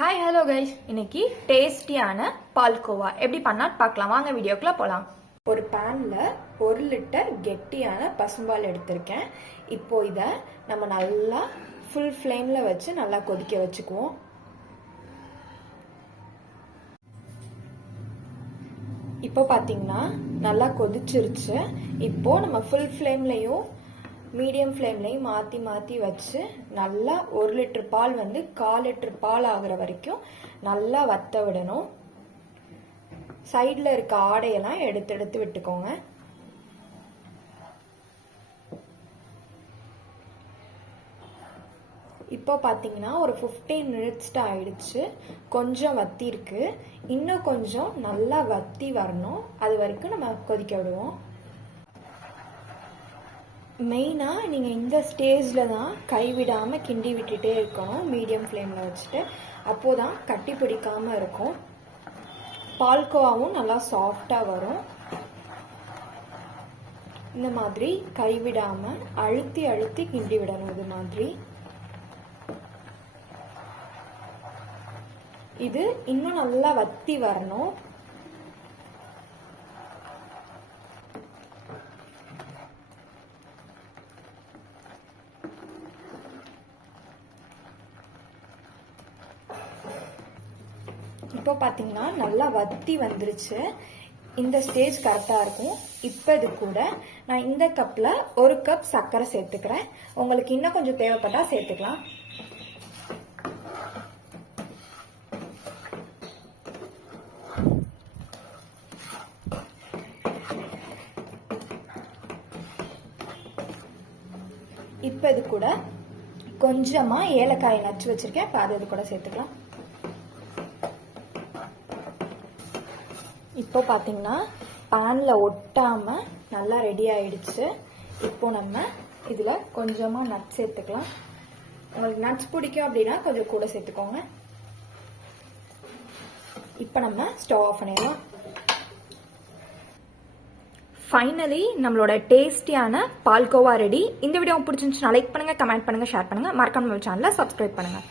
Hi hello guys இன்னைக்கு டேஸ்டியான பால்கோவா. எப்படி பண்ணால் பார்க்கலாம். வாங்க வீடியோக்குள்ள போகலாம் ஒரு பேனில் ஒரு லிட்டர் கெட்டியான பசும்பால் எடுத்திருக்கேன். இப்போ இதை நம்ம நல்லா ஃபுல் ஃப்ளேமில் வச்சு நல்லா கொதிக்க வச்சுக்குவோம். இப்போ பார்த்தீங்கன்னா நல்லா கொதிச்சிருச்சு. இப்போ நம்ம ஃபுல் ஃப்ளேம்லையும் மீடியம் ஃப்ளேம்லையும் மாற்றி மாற்றி வச்சு நல்லா ஒரு லிட்டர் பால் வந்து கால் லிட்டர் பால் ஆகுற வரைக்கும் நல்லா வத்த விடணும். சைடில் இருக்க ஆடையெல்லாம் எடுத்து எடுத்து விட்டுக்கோங்க. இப்போ பார்த்தீங்கன்னா ஒரு ஃபிஃப்டீன் மினிட்ஸ்ட்டு ஆயிடுச்சு. கொஞ்சம் வத்திருக்கு இன்னும் கொஞ்சம் நல்லா வத்தி வரணும். அது வரைக்கும் நம்ம கொதிக்க விடுவோம். மெயினாக நீங்கள் இந்த ஸ்டேஜில் தான் கைவிடாமல் கிண்டி விட்டுட்டே இருக்கணும் மீடியம் ஃப்ளேமில் வச்சுட்டு. அப்போது தான் கட்டி பிடிக்காமல் இருக்கும். பால்கோவாவும் நல்லா சாஃப்டாக வரும். இந்த மாதிரி கைவிடாமல் அழுத்தி அழுத்தி கிண்டி விடணும் இது மாதிரி. இது இன்னும் நல்லா வத்தி வரணும். இப்போ பார்த்தீங்கன்னா நல்லா வத்தி வந்துருச்சு. இந்த ஸ்டேஜ் கரெக்டாக இருக்கும். இப்போ இது கூட நான் இந்த கப்பில் ஒரு கப் சர்க்கரை சேர்த்துக்கிறேன். உங்களுக்கு இன்னும் கொஞ்சம் தேவைப்பட்டால் சேர்த்துக்கலாம். இப்போ இது கூட கொஞ்சமாக ஏலக்காயை நச்சு வச்சிருக்கேன். இப்போ அது இது கூட சேர்த்துக்கலாம். இப்போ பார்த்தீங்கன்னா பேனில் ஒட்டாமல் நல்லா ரெடி ஆயிடுச்சு. இப்போ நம்ம இதில் கொஞ்சமாக நட்ஸ் சேர்த்துக்கலாம். உங்களுக்கு நட்ஸ் பிடிக்கும் அப்படின்னா கொஞ்சம் கூட சேர்த்துக்கோங்க. இப்போ நம்ம ஸ்டவ் ஆஃப் பண்ணிடலாம். ஃபைனலி நம்மளோட டேஸ்டியான பால்கோவா ரெடி இந்த வீடியோ பிடிச்சிருந்துச்சுன்னா லைக் பண்ணுங்கள் கமெண்ட் பண்ணுங்கள் ஷேர் பண்ணுங்கள் மறக்காம நம்ம சேனலை சப்ஸ்கிரைப் பண்ணுங்கள்